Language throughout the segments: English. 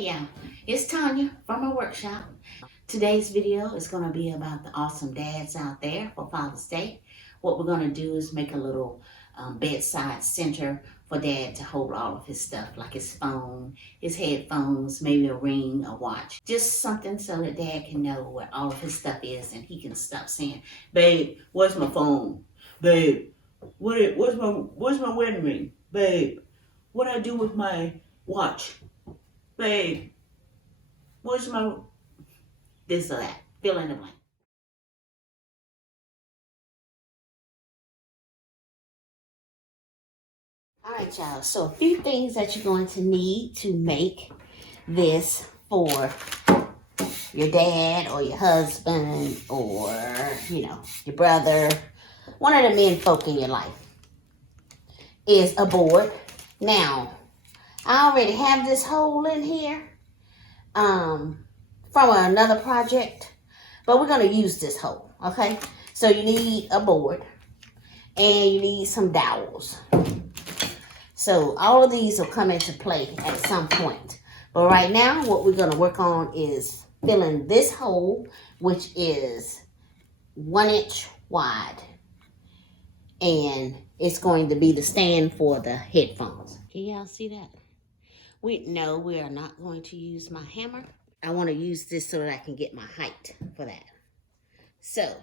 Hey y'all, it's Tanya from my workshop. Today's video is going to be about the awesome dads out there for Father's Day. What we're going to do is make a little bedside center for dad to hold all of his stuff, like his phone, his headphones, maybe a ring, a watch. Just something so that dad can know where all of his stuff is and he can stop saying, "Babe, where's my phone? Babe, where's my wedding ring? Babe, what do I do with my watch? Babe, where's my this or that?" Fill in the blank. All right, y'all. So a few things that you're going to need to make this for your dad or your husband or, your brother, one of the men folk in your life, is a board. Now, I already have this hole in here from another project, but we're going to use this hole, okay? So you need a board and you need some dowels. So all of these will come into play at some point. But right now, what we're going to work on is filling this hole, which is 1 inch wide. And it's going to be the stand for the headphones. Can y'all see that? No, we are not going to use my hammer. I want to use this so that I can get my height for that. So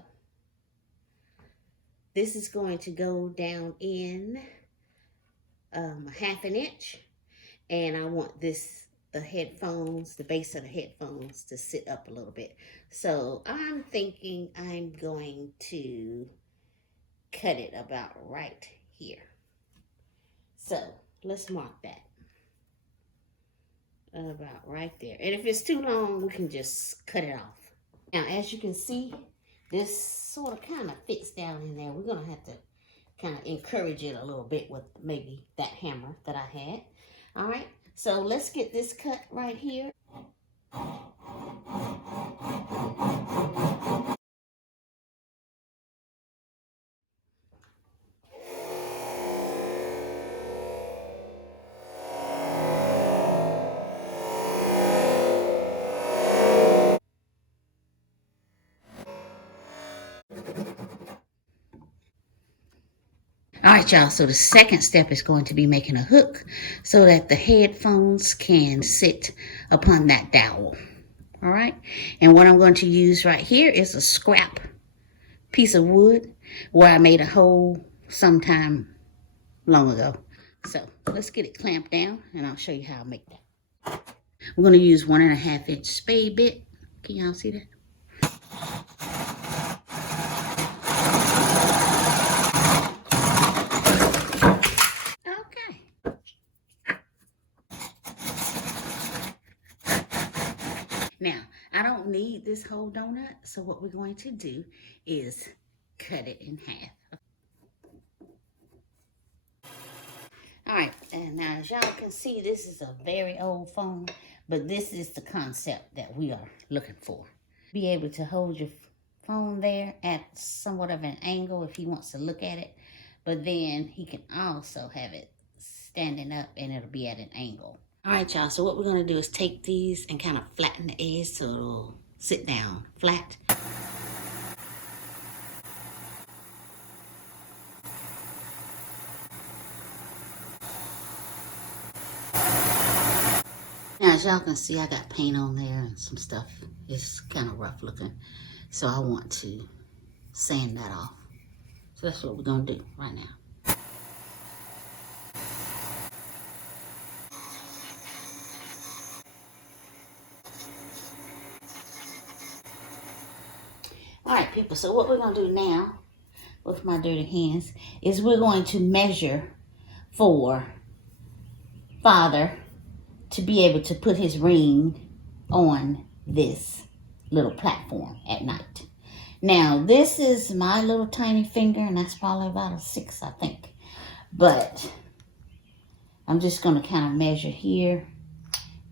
this is going to go down in a 1/2 inch, and I want the headphones, the base of the headphones, to sit up a little bit. So I'm thinking I'm going to cut it about right here. So let's mark that about right there, and if it's too long, we can just cut it off. Now, as you can see, this sort of kind of fits down in there. We're gonna have to kind of encourage it a little bit with maybe that hammer that I had. All right, so let's get this cut right here. All right, y'all, so the second step is going to be making a hook so that the headphones can sit upon that dowel. All right, and what I'm going to use right here is a scrap piece of wood where I made a hole sometime long ago. So let's get it clamped down and I'll show you how I make that. We're going to use 1.5 inch spade bit. Can y'all see that? Okay. Now, I don't need this whole donut, so what we're going to do is cut it in half. All right, and now as y'all can see, this is a very old phone, but this is the concept that we are looking for. Be able to hold your phone there at somewhat of an angle if he wants to look at it, but then he can also have it standing up and it'll be at an angle. All right, y'all, so what we're gonna do is take these and kind of flatten the edge so it'll sit down flat. Now, as y'all can see, I got paint on there and some stuff. It's kind of rough looking, so I want to sand that off. So that's what we're gonna do right now. All right, people, so what we're gonna do now with my dirty hands is we're going to measure for Father to be able to put his ring on this little platform at night. Now, this is my little tiny finger, and that's probably about a 6, I think. But I'm just going to kind of measure here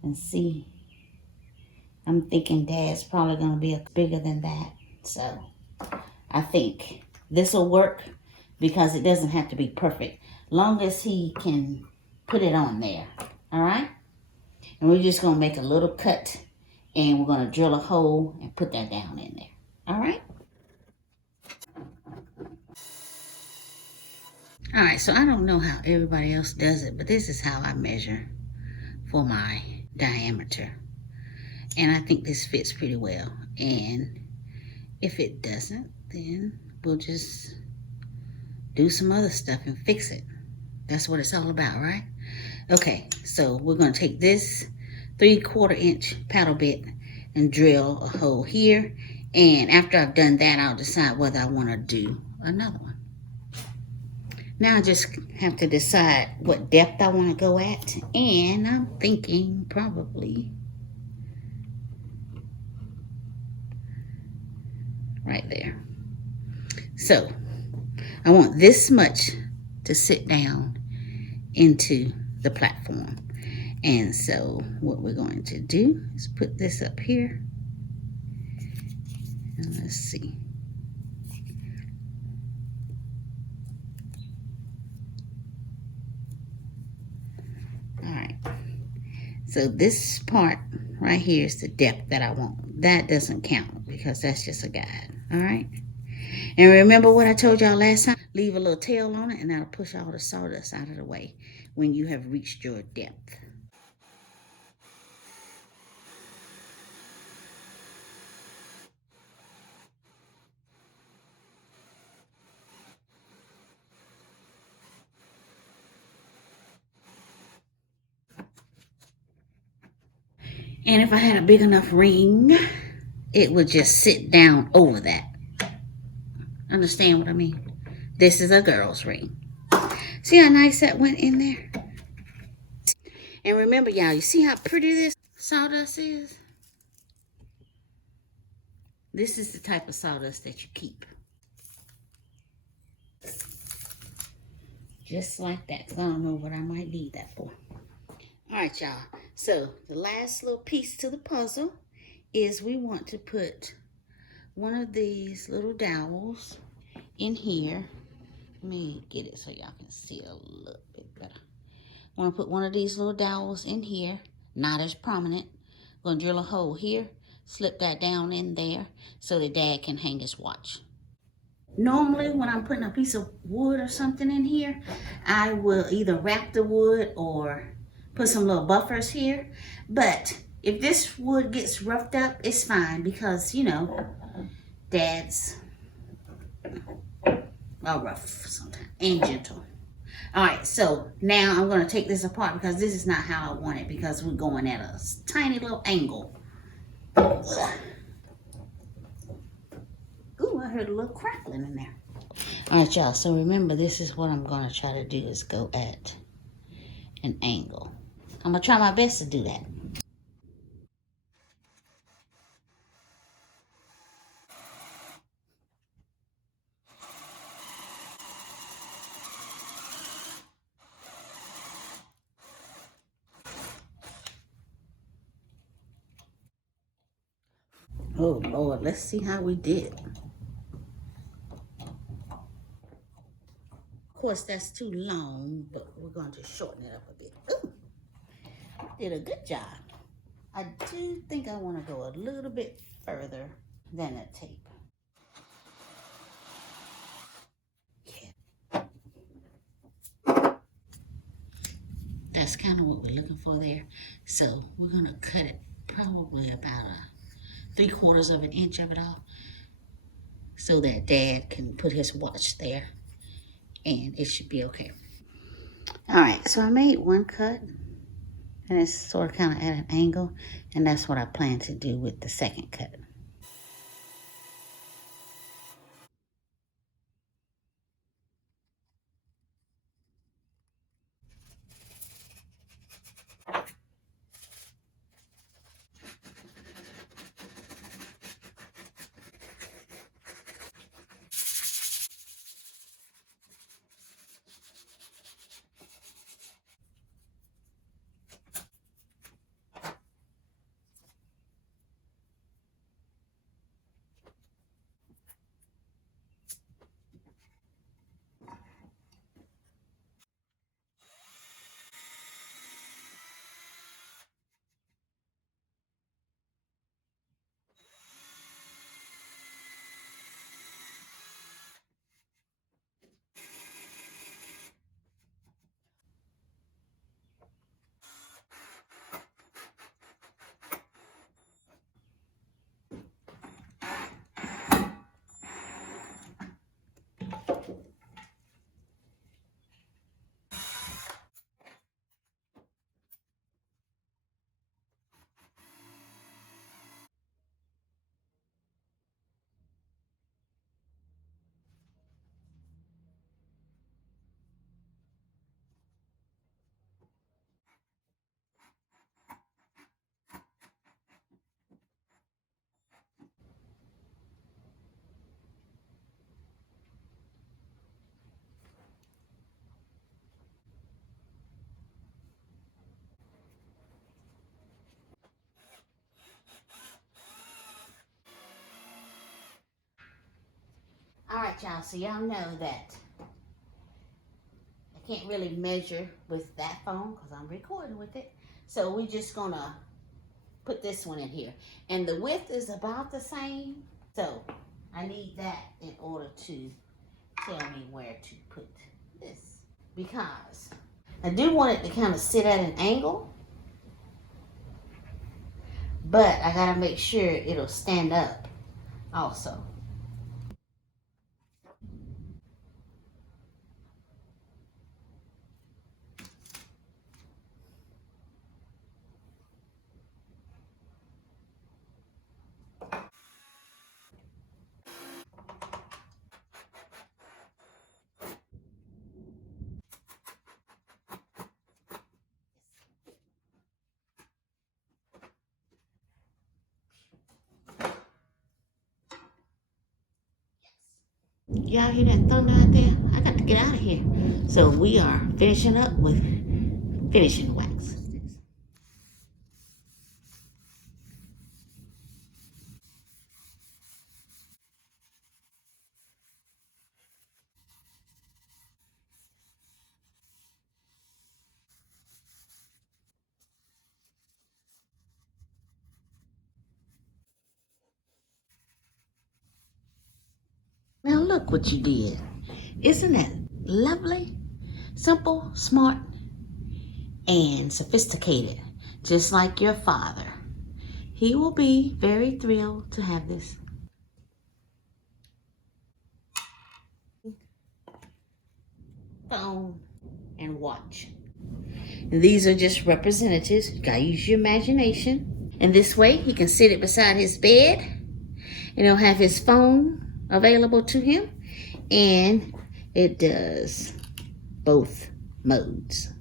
and see. I'm thinking Dad's probably going to be bigger than that. So I think this will work because it doesn't have to be perfect. Long as he can put it on there. All right? And we're just going to make a little cut, and we're going to drill a hole and put that down in there. All right? All right, so I don't know how everybody else does it, but this is how I measure for my diameter. And I think this fits pretty well. And if it doesn't, then we'll just do some other stuff and fix it. That's what it's all about, right? Okay, so we're going to take this 3/4 inch paddle bit and drill a hole here. And after I've done that, I'll decide whether I want to do another one. Now I just have to decide what depth I want to go at. And I'm thinking probably right there. So I want this much to sit down into the platform. And so what we're going to do is put this up here. And let's see. All right. So this part right here is the depth that I want. That doesn't count because that's just a guide. All right. And remember what I told y'all last time? Leave a little tail on it and that'll push all the sawdust out of the way when you have reached your depth. And if I had a big enough ring, it would just sit down over that. Understand what I mean? This is a girl's ring. See how nice that went in there? And remember, y'all, you see how pretty this sawdust is? This is the type of sawdust that you keep. Just like that. I don't know what I might need that for. All right, y'all. So the last little piece to the puzzle is we want to put one of these little dowels in here. Let me get it so y'all can see a little bit better. I want to put one of these little dowels in here, not as prominent. I'm going to drill a hole here, slip that down in there so that Dad can hang his watch. Normally, when I'm putting a piece of wood or something in here, I will either wrap the wood or put some little buffers here. But if this wood gets roughed up, it's fine because, you know, Dad's rough sometimes and gentle. All right, so now I'm going to take this apart because this is not how I want it because we're going at a tiny little angle. Ugh. Ooh, I heard a little crackling in there. All right, y'all, so remember, this is what I'm going to try to do is go at an angle. I'm going to try my best to do that. Oh, Lord, let's see how we did. Of course, that's too long, but we're going to shorten it up a bit. Ooh, did a good job. I do think I want to go a little bit further than that tape. Yeah. That's kind of what we're looking for there. So we're going to cut it probably about 3/4 of an inch of it off so that Dad can put his watch there and it should be okay. All right, so I made one cut and it's sort of kind of at an angle, and that's what I plan to do with the second cut. Alright, y'all, so y'all know that I can't really measure with that phone because I'm recording with it. So we're just gonna put this one in here. And the width is about the same. So I need that in order to tell me where to put this. Because I do want it to kind of sit at an angle, but I gotta make sure it'll stand up also. Y'all hear that thunder out there? I got to get out of here. So we are finishing up with finishing wax. Now look what you did. Isn't that lovely? Simple, smart, and sophisticated, just like your father. He will be very thrilled to have this. Phone and watch. And these are just representatives. You gotta use your imagination. And this way he can sit it beside his bed and he'll have his phone available to him. And it does both modes.